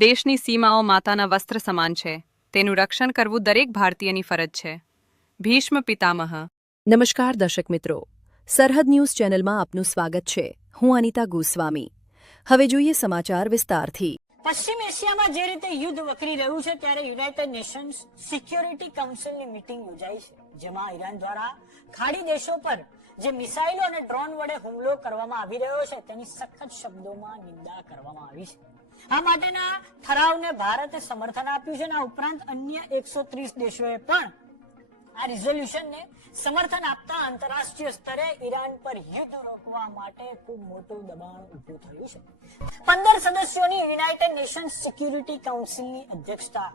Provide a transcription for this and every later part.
દેશની સીમાઓ માતાના વસ્ત્ર સમાન છે. તેનું રક્ષણ કરવું દરેક ભારતીયની ફરજ છે. ભીષ્મ પિતામહ. નમસ્કાર દર્શક મિત્રો, સરહદ ન્યૂઝ ચેનલમાં આપનું સ્વાગત છે. હું અનિતા ગોસ્વામી. હવે જોઈએ સમાચાર વિસ્તારથી. પશ્ચિમ એશિયામાં જે રીતે યુદ્ધ વકરી રહ્યું છે ત્યારે યુનાઇટેડ નેશન્સ સિક્યોરિટી કાઉન્સિલની મીટિંગ યોજાઈ છે, જેમાં ઈરાન દ્વારા ખાડી દેશો પર જે મિસાઇલો અને ડ્રોન વડે હુમલો કરવામાં આવી રહ્યો છે તેની સખત શબ્દોમાં નિંદા કરવામાં આવી છે. આ માટેના ઠરાવને ભારતે સમર્થન આપ્યું છે અને આ ઉપરાંત અન્ય 130 દેશોએ પણ આ રિઝોલ્યુશનને સમર્થન આપતા આંતરરાષ્ટ્રીય સ્તરે ઈરાન પર યુદ્ધ રોકવા માટે ખૂબ મોટું દબાણ ઊભું થયું છે. 15 સદસ્યોની યુનાઇટેડ નેશન્સ સિક્યુરિટી કાઉન્સિલની અધ્યક્ષતા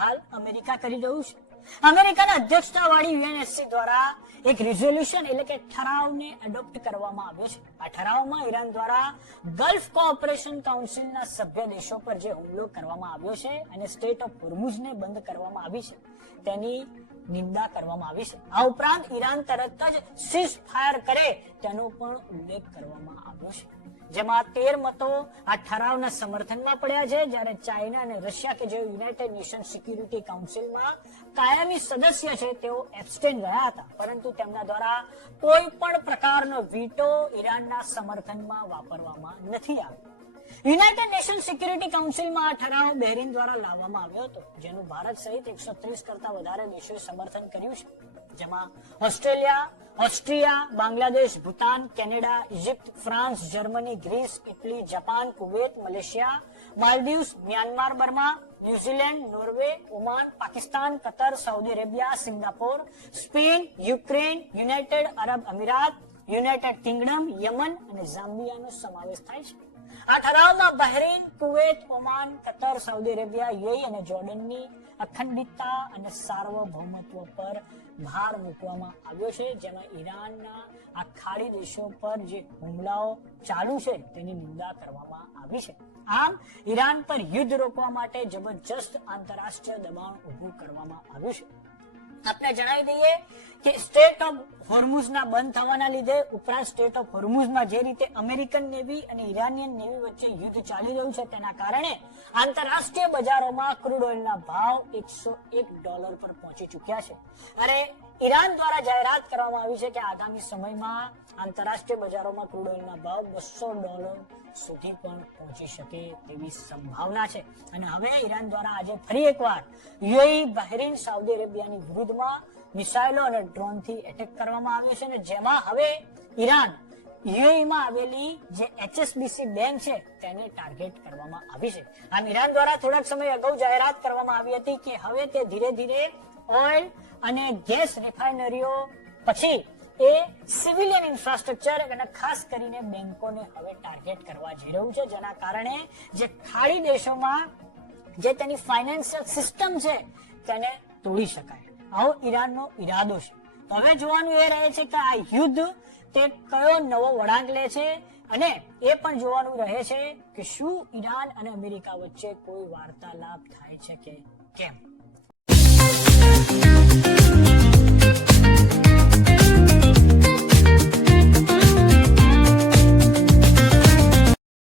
હાલ અમેરિકા કરી રહ્યું છે. અમેરિકાના અધ્યક્ષતાવાળી યુએનએસસી દ્વારા એક રિઝોલ્યુશન એટલે કે ઠરાવને એડોપ્ટ કરવામાં આવ્યો છે. આ ઠરાવમાં ઈરાન દ્વારા ગલ્ફ કોઓપરેશન કાઉન્સિલના સભ્ય દેશો પર જે હુમલો કરવામાં આવ્યો છે અને સ્ટેટ ઓફ હોર્મુઝને બંધ કરવામાં આવી છે તેની નિંદા કરવામાં આવી છે. આ ઉપરાંત ઈરાન તરત જ સીઝ ફાયર કરે તેનો પણ ઉલ્લેખ કરવામાં આવ્યો છે, જેમાં 13 મતો આ ઠરાવના સમર્થનમાં પડ્યા છે, જ્યારે ચાઇના અને રશિયા કે જેઓ યુનાઇટેડ નેશન સિક્યુરિટી કાઉન્સિલમાં કાયમી સદસ્ય છે તેઓ એબ્સ્ટેન રહ્યા હતા, પરંતુ તેમના દ્વારા કોઈ પણ પ્રકારનો વીટો ઈરાનના સમર્થનમાં વાપરવામાં નથી આવ્યો. યુનાઇટેડ નેશન સિક્યુરિટી કાઉન્સિલમાં આ ઠરાવ બહેરીન દ્વારા લાવવામાં આવ્યો હતો, જેનું ભારત સહિત 130 કરતા વધારે દેશોએ સમર્થન કર્યું છે, જેમાં Australia, Austria, Bangladesh, Bhutan, Canada, Egypt, France, Germany, Greece, Italy, Japan, Kuwait, Malaysia, Maldives, Myanmar, Burma, New Zealand, Norway, Oman, Pakistan, Qatar, Saudi Arabia, Singapore, Spain, Ukraine, United Arab Emirates, United Kingdom, Yemen અને ઝામ્બિયાનો સમાવેશ થાય છે. આ ઠરાવમાં Bahrain, Kuwait, Oman, Qatar, Saudi Arabia, UAE અને જોર્ડનની અખંડિતતા અને સાર્વભૌમત્વ પર ભાર મૂકવામાં આવ્યો છે, જેમાં ઈરાનના આ ખાડી દેશો પર જે હુમલાઓ ચાલુ છે તેની નિંદા કરવામાં આવી છે. આમ ઈરાન પર યુદ્ધ રોકવા માટે જબરજસ્ત આંતરરાષ્ટ્રીય દબાણ ઊભું કરવામાં આવ્યું છે. આપણે જણાવી દઈએ કે સ્ટેટ ઓફ હોર્મુઝના બંધ થવાના લીધે ઉપરાંત સ્ટેટ ઓફ હોર્મુઝમાં જે રીતે અમેરિકન નેવી અને ઈરાનિયન નેવી વચ્ચે યુદ્ધ ચાલી રહ્યું છે તેના કારણે આંતરરાષ્ટ્રીય બજારોમાં ક્રૂડ ઓઇલના ભાવ $101 પર પહોંચી ચૂક્યા છે. અને ઈરાન દ્વારા જાહેરાત કરવામાં આવી છે કે આગામી સમયમાં આંતરરાષ્ટ્રીય બજારોમાં ક્રૂડ ઓઇલના ભાવ $200 સુધી પણ પહોંચી શકે તેવી સંભાવના છે. અને હવે ઈરાન દ્વારા આજે ફરી એકવાર યુએઈ, બહરીન, સાઉદી અરેબિયાની વિરુદ્ધમાં મિસાઇલો અને ડ્રોનથી એટેક કરવામાં આવ્યો છે, અને જેમાં હવે ઈરાન યુએઈમાં આવેલી જે HSBC બેંક છે તેને ટાર્ગેટ કરવામાં આવી છે. આમ ઈરાન દ્વારા થોડાક સમય અગાઉ જાહેરાત કરવામાં આવી હતી કે હવે તે ધીરે ધીરે ઓઇલ અને ગેસ રિફાઇનરીઓ પછી એ સિવિલિયન ઇન્ફ્રાસ્ટ્રક્ચર અને ખાસ કરીને બેંકોને હવે ટાર્ગેટ કરવા જઈ રહ્યું છે, જેના કારણે જે ખાડી દેશોમાં જે તેની ફાઇનાન્શિયલ સિસ્ટમ છે તેને તોડી શકાય. આવો ઈરાનનો ઈરાદો છે. તો હવે જોવાનું એ રહે છે કે આ યુદ્ધ તે કયો નવો વળાંક લે છે, અને એ પણ જોવાનું રહે છે કે શું ઈરાન અને અમેરિકા વચ્ચે કોઈ વાર્તાલાપ થાય છે કે કેમ.